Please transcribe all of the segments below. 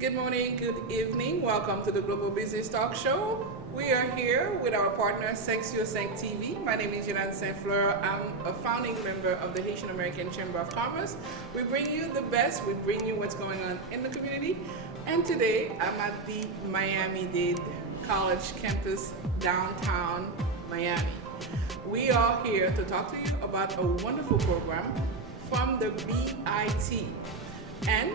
Good morning, good evening. Welcome to the Global Business Talk Show. We are here with our partner, CHECHU TV. My name is Jeanette Saint-Fleur. I'm a founding member of the Haitian American Chamber of Commerce. We bring you the best. We bring you what's going on in the community. And today, I'm at the Miami Dade College campus, downtown Miami. We are here to talk to you about a wonderful program from the BIT. And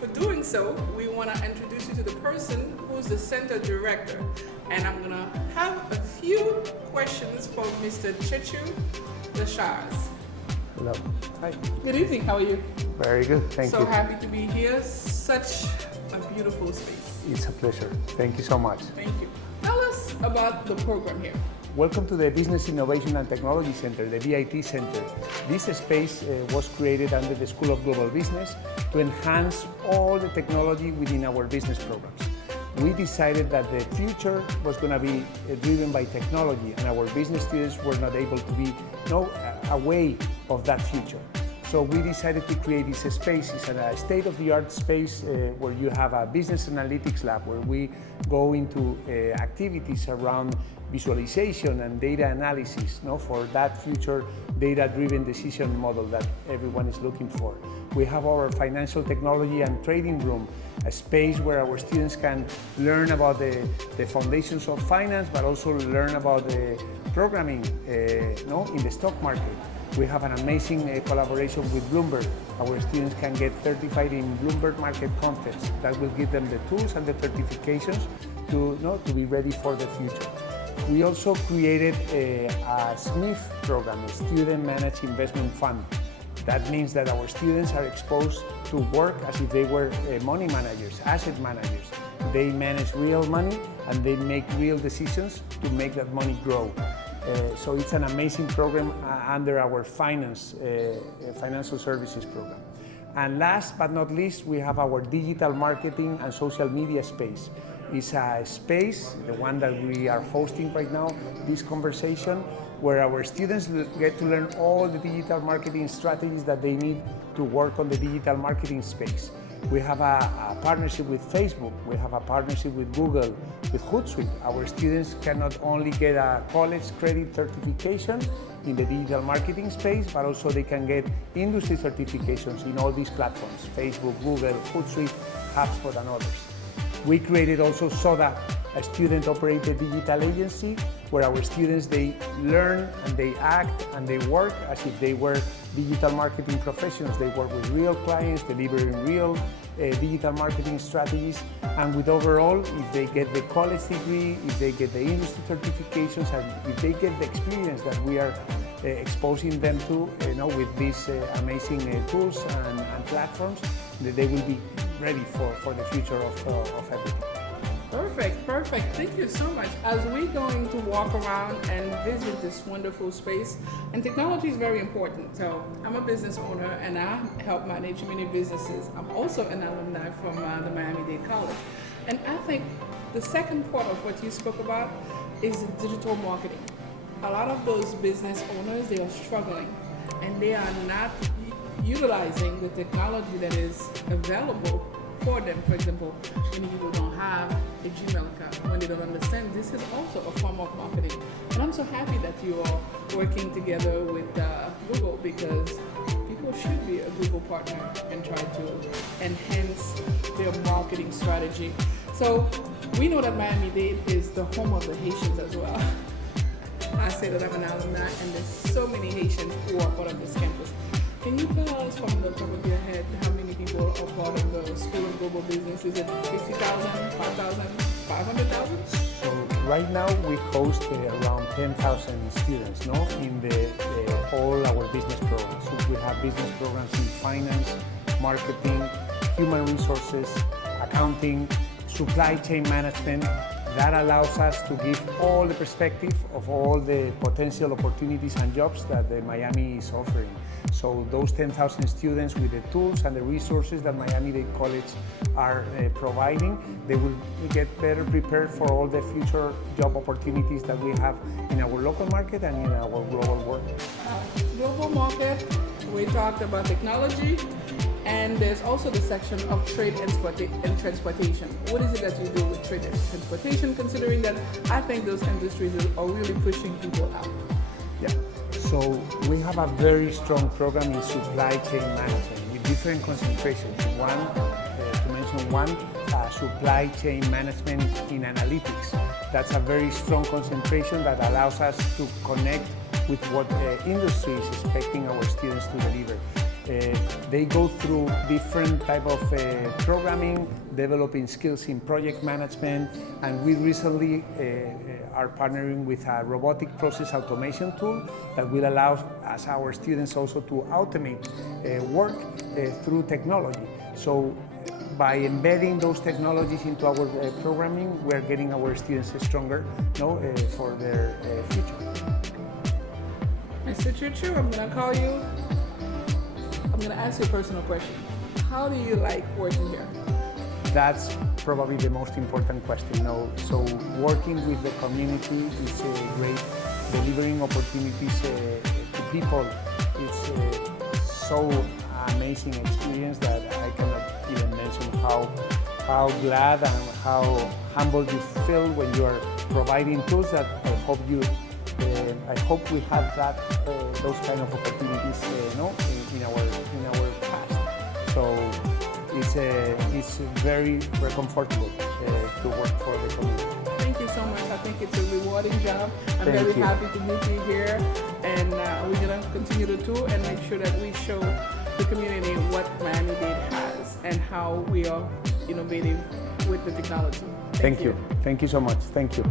for doing so, we want to introduce you to the person who's the center director. And I'm going to have a few questions for Mr. CHECHU LASHERAS. Hello. Hi. Good evening. How are you? Very good. Thank you. So happy to be here. Such a beautiful space. It's a pleasure. Thank you so much. Thank you. Tell us about the program here. Welcome to the Business Innovation and Technology Center, the BIT Center. This space was created under the School of Global Business to enhance all the technology within our business programs. We decided that the future was going to be driven by technology, and our business students were not able to be away of that future. So we decided to create this space. It's a state-of-the-art space where you have a business analytics lab where we go into activities around visualization and data analysis for that future data-driven decision model that everyone is looking for. We have our financial technology and trading room, a space where our students can learn about the foundations of finance, but also learn about the programming in the stock market. We have an amazing collaboration with Bloomberg. Our students can get certified in Bloomberg market context. That will give them the tools and the certifications to be ready for the future. We also created a SMIF program, a Student Managed Investment Fund. That means that our students are exposed to work as if they were money managers, asset managers. They manage real money and they make real decisions to make that money grow. So it's an amazing program under our financial services program. And last but not least, we have our digital marketing and social media space. It's a space, the one that we are hosting right now, this conversation, where our students get to learn all the digital marketing strategies that they need to work on the digital marketing space. We have a partnership with Facebook, we have a partnership with Google, with Hootsuite. Our students can not only get a college credit certification in the digital marketing space, but also they can get industry certifications in all these platforms, Facebook, Google, Hootsuite, HubSpot, and others. We created also SODA, a student-operated digital agency, where our students, they learn and they act and they work as if they were digital marketing professionals. They work with real clients, delivering real digital marketing strategies, and with overall, if they get the college degree, if they get the industry certifications, and if they get the experience that we are exposing them to, with these amazing tools and platforms, they will be ready for the future of everything. Perfect. Thank you so much. As we're going to walk around and visit this wonderful space, and technology is very important. So I'm a business owner and I help manage many businesses. I'm also an alumni from the Miami Dade College. And I think the second part of what you spoke about is digital marketing. A lot of those business owners, they are struggling and they are not utilizing the technology that is available for them. For example, many people don't have a Gmail account. When they don't understand, this is also a form of marketing. And I'm so happy that you are working together with Google, because people should be a Google partner and try to enhance their marketing strategy. So we know that Miami Dade is the home of the Haitians as well. I say that I'm an alumni, and there's so many Haitians who are part of this campus. Can you tell us from the top of your head how many people are part of the School of Global Business? Is it 50,000, 5,000, 500,000? So right now we host around 10,000 students in all our business programs. So we have business programs in finance, marketing, human resources, accounting, supply chain management. That allows us to give all the perspective of all the potential opportunities and jobs that the Miami is offering. So those 10,000 students, with the tools and the resources that Miami Dade College are providing, they will get better prepared for all the future job opportunities that we have in our local market and in our global world. Global market, we talked about technology, And there's also the section of trade and transportation. What is it that you do with trade and transportation, considering that I think those industries are really pushing people out? Yeah. So we have a very strong program in supply chain management with different concentrations. One, to mention one, supply chain management in analytics. That's a very strong concentration that allows us to connect with what industry is expecting our students to deliver. They go through different type of programming, developing skills in project management, and we recently are partnering with a robotic process automation tool that will allow us, our students also to automate work through technology. So by embedding those technologies into our programming, we're getting our students stronger, for their future. Mr. CHECHU, I'm going to call you. I'm going to ask you a personal question. How do you like working here? That's probably the most important question. So working with the community is great. Delivering opportunities to people is so amazing experience that I cannot even mention how glad and how humble you feel when you are providing tools that I hope we have those kind of opportunities in our past. So it's very comfortable to work for the community. Thank you so much. I think it's a rewarding job. I'm very happy to meet you here, and we're going to continue to do and make sure that we show the community what Miami Dade has and how we are innovative with the technology. Thank you. Thank you so much. Thank you.